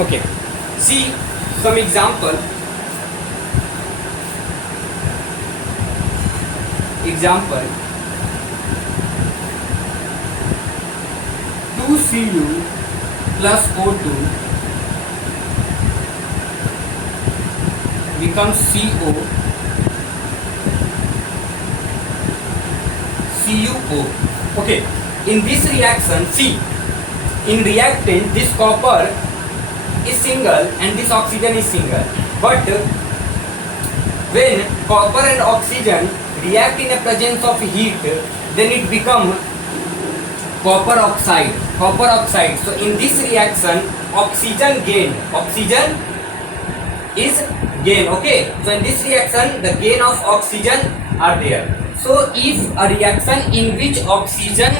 Okay, see some example. Example: 2Cu plus O2 becomes CO CuO. Okay, in this reaction, see, in reactant this copper is single and this oxygen is single, but when copper and oxygen react in the presence of heat, then it becomes copper oxide. Copper oxide. So in this reaction, oxygen gain. Oxygen is gain. Okay. So in this reaction, the gain of oxygen are there. So if a reaction in which oxygen,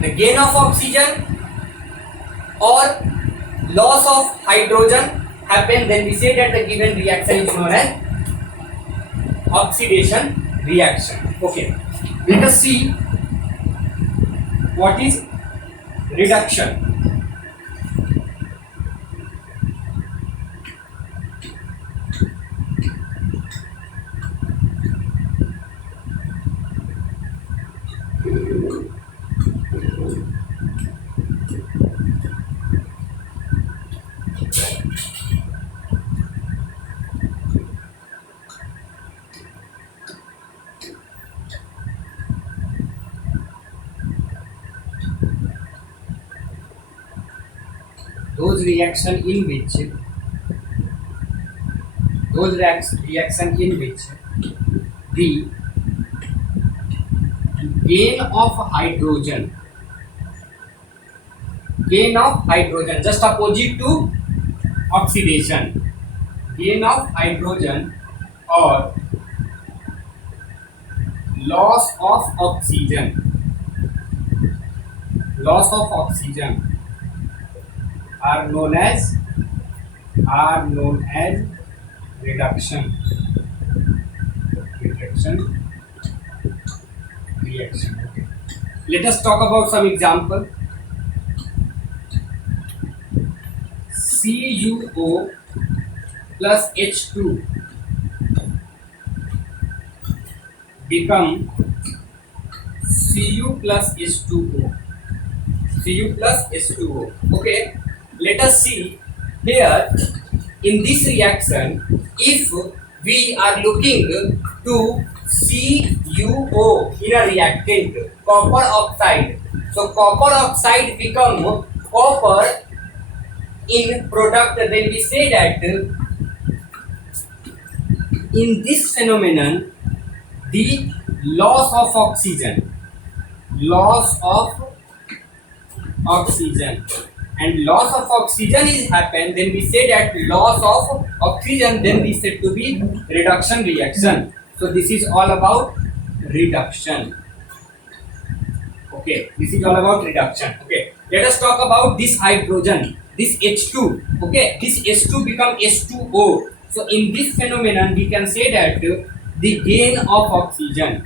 the gain of oxygen or loss of hydrogen happen, then we say that the given reaction is known as oxidation reaction. Okay, let us see what is reduction. Those reaction in which the gain of hydrogen just opposite to oxidation, gain of hydrogen or loss of oxygen are known as reduction reaction. Okay. Let us talk about some example. CuO plus H2 become Cu plus H2O. Okay, let us see here in this reaction, if we are looking to CuO in a reactant, copper oxide. So copper oxide become copper in product, then we say that in this phenomenon the loss of oxygen and loss of oxygen is happen, then we say that loss of oxygen, then we said to be reduction reaction. So this is all about reduction. Okay, this is all about reduction. Okay, let us talk about this hydrogen, this H2. Okay, this H2 become H2O. So in this phenomenon we can say that the gain of oxygen,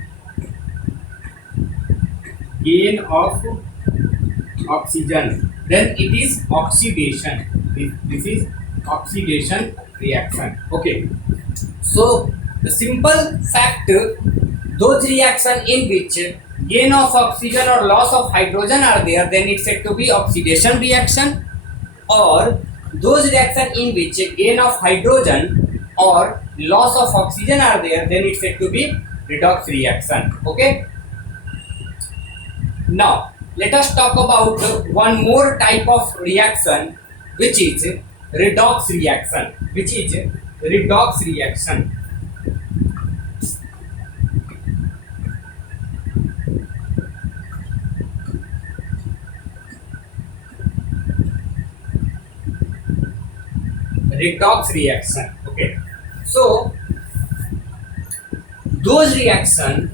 then it is oxidation. This is oxidation reaction. Okay, so the simple fact, those reaction in which gain of oxygen or loss of hydrogen are there, then it's said to be oxidation reaction, or those reaction in which gain of hydrogen or loss of oxygen are there, then it's said to be redox reaction. Okay, now let us talk about one more type of reaction, which is redox reaction. Redox reaction. Okay, so those reaction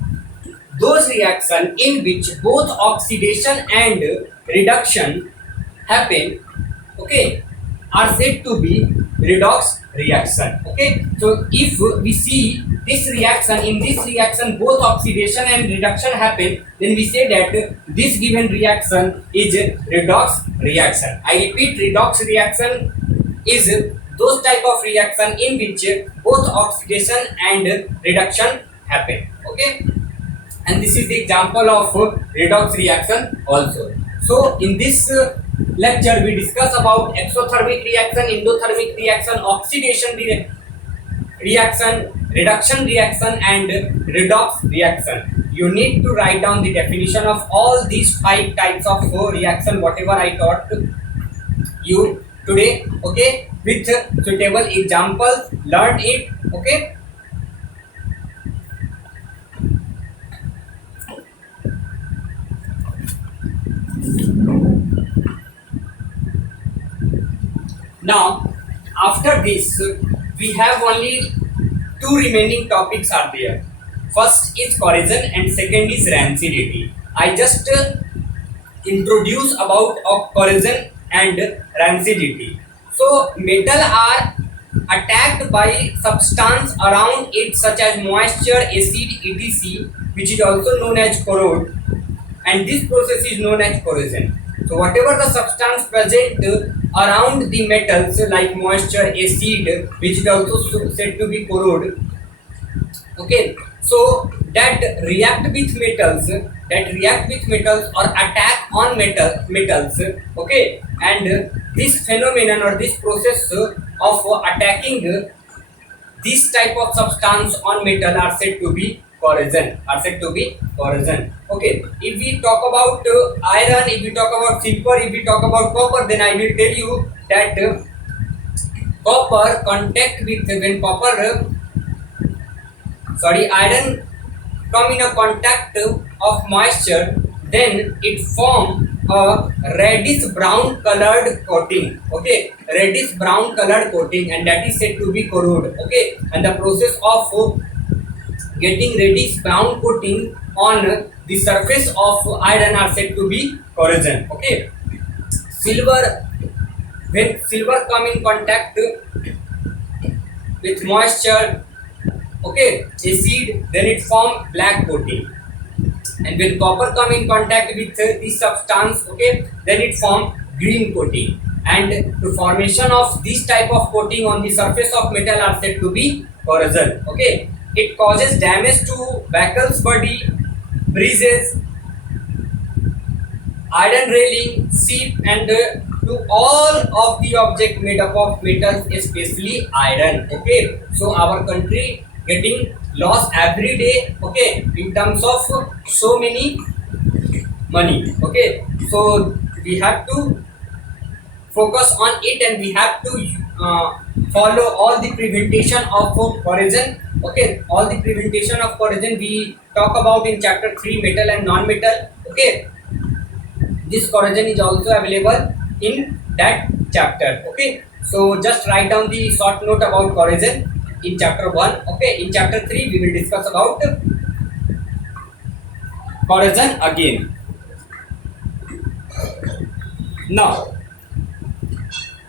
in which both oxidation and reduction happen. Okay, are said to be redox reaction. Okay, so if we see this reaction, in this reaction both oxidation and reduction happen, then we say that this given reaction is redox reaction. I repeat, redox reaction is those type of reaction in which both oxidation and reduction happen. Okay, and this is the example of redox reaction also. So in this lecture we discuss about exothermic reaction, endothermic reaction, oxidation reaction, reduction reaction and redox reaction. You need to write down the definition of all these 5 types of reaction whatever I taught you today. Okay, with suitable examples, learn it. Okay, now after this we have only 2 remaining topics are there. First is corrosion and second is rancidity. I just introduce about of corrosion and rancidity. So metal are attacked by substance around it such as moisture, acid, etc., which is also known as corrode, and this process is known as corrosion. So whatever the substance present around the metals like moisture, acid, which is also said to be corrode. Okay, so that react with metals or attack on metals. Okay, and this phenomenon or this process of attacking this type of substance on metal are said to be corrosion. Okay, if we talk about iron, if we talk about silver, if we talk about copper, then I will tell you that copper contact with when copper iron come in a contact of moisture, then it form a reddish brown colored coating. Okay, reddish brown colored coating, and that is said to be corrode. Okay, and the process of getting reddish brown coating on the surface of iron are said to be corrosion. Okay, silver, when silver come in contact with moisture, okay, acid, then it form black coating, and when copper come in contact with this substance, okay, then it form green coating, and the formation of this type of coating on the surface of metal are said to be corrosion. Okay, it causes damage to vehicles body, bridges, iron railing, ship, and to all of the object made up of metals, especially iron. Okay, so our country getting loss every day, okay, in terms of so many money. Okay, so we have to focus on it, and we have to follow all the prevention of corrosion. Okay, all the prevention of corrosion we talk about in chapter 3, metal and non-metal. Okay, this corrosion is also available in that chapter. Okay, so just write down the short note about corrosion in chapter 1. Okay, in chapter 3 we will discuss about corrosion again. Now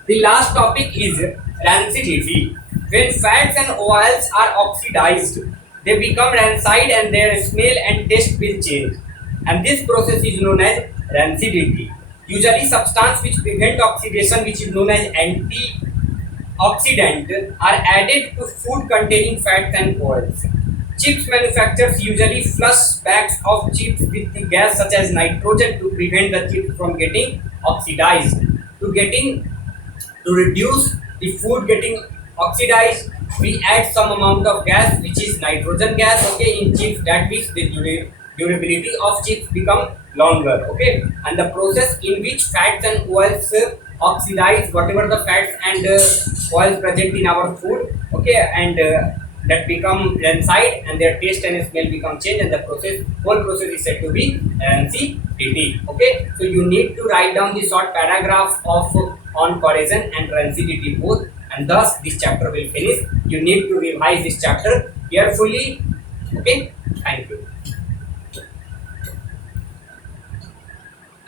the last topic is rancidity. When fats and oils are oxidized, they become rancid and their smell and taste will change, and this process is known as rancidity. Usually substance which prevent oxidation, which is known as antioxidant, are added to food containing fats and oils. Chips manufacturers usually flush bags of chips with the gas such as nitrogen to prevent the chips from getting oxidized. To reduce the food getting oxidized, we add some amount of gas which is nitrogen gas, okay, in chips. That means the durability of chips become longer. Okay, and the process in which fats and oils oxidize whatever the fats and oils present in our food, okay, and that become rancid and their taste and smell become changed, and the whole process is said to be rancidity. Okay, so you need to write down the short paragraph of on corrosion and rancidity both, and thus this chapter will finish. You need to revise this chapter carefully. Okay, thank you.